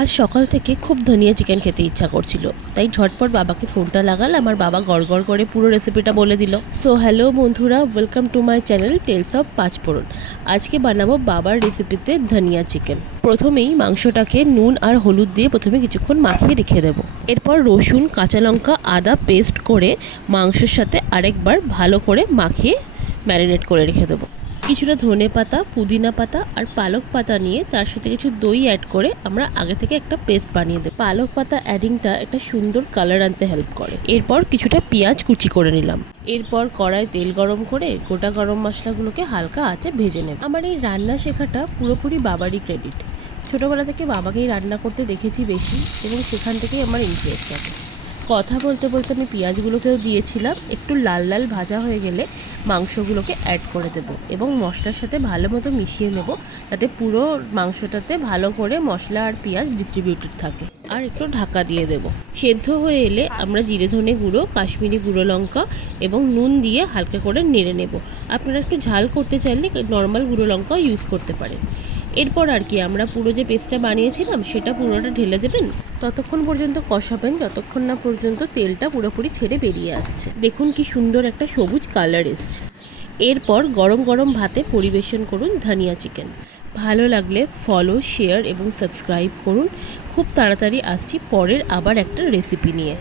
আজ সকাল থেকে খুব ধনিয়া চিকেন খেতে ইচ্ছা করছিল, তাই ঝটপট বাবাকে ফোনটা লাগালাম। আমার বাবা গড়গড় করে পুরো রেসিপিটা বলে দিল। সো হ্যালো বন্ধুরা, welcome to my channel tales of Panchphoron. আজকে বানাবো বাবার রেসিপিতে ধনিয়া চিকেন। প্রথমেই মাংসটাকে নুন আর হলুদ দিয়ে প্রথমে কিছুক্ষণ মাখিয়ে রেখে দেবো। এরপর রসুন, কাঁচা লঙ্কা, আদা পেস্ট করে মাংসের সাথে আরেকবার ভালো করে মাখিয়ে ম্যারিনেট করে রেখে দেবো। কিছুটা ধনে পাতা, পুদিনা পাতা আর পালক পাতা নিয়ে তার সাথে কিছু দই অ্যাড করে আমরা আগে থেকে একটা পেস্ট বানিয়ে দেব। পালক পাতা অ্যাডিংটা একটা সুন্দর কালার আনতে হেল্প করে। এরপর কিছুটা পেঁয়াজ কুচি করে নিলাম। এরপর কড়াই তেল গরম করে গোটা গরম মশলাগুলোকে হালকা আঁচে ভেজে নেব। আমার এই রান্না শেখাটা পুরোপুরি বাবারই ক্রেডিট। ছোটোবেলা থেকে বাবাকেই রান্না করতে দেখেছি বেশি, এবং সেখান থেকেই আমার ইন্টারেস্ট আছে। কথা বলতে বলতে আমি পেঁয়াজগুলোকেও দিয়েছিলাম। একটু লাল লাল ভাজা হয়ে গেলে মাংসগুলোকে অ্যাড করে দেব এবং মশলার সাথে ভালো মতো মিশিয়ে নেব, যাতে পুরো মাংসটাতে ভালো করে মশলা আর পেঁয়াজ ডিস্ট্রিবিউটেড থাকে। আর একটু ঢাকা দিয়ে দেব। সেদ্ধ হয়ে এলে আমরা জিরে ধনে গুঁড়ো, কাশ্মীরি গুঁড়ো লঙ্কা এবং নুন দিয়ে হালকা করে নেড়ে নেব। আপনারা একটু ঝাল করতে চাইলে নর্মাল গুঁড়ো লঙ্কা ইউজ করতে পারেন। এরপর আর কি আমরা পুরো যে পেস্টটা বানিয়েছিলাম সেটা পুরোটা ঢেলে দেবেন। ততক্ষণ পর্যন্ত কষাবেন যতক্ষণ না পর্যন্ত তেলটা পুরোপুরি ছেড়ে বেরিয়ে আসছে। দেখুন কি সুন্দর একটা সবুজ কালার এসছে। এরপর গরম গরম ভাতে পরিবেশন করুন ধনিয়া চিকেন। ভালো লাগলে ফলো, শেয়ার এবং সাবস্ক্রাইব করুন। খুব তাড়াতাড়ি আসছি পরের আবার একটা রেসিপি নিয়ে।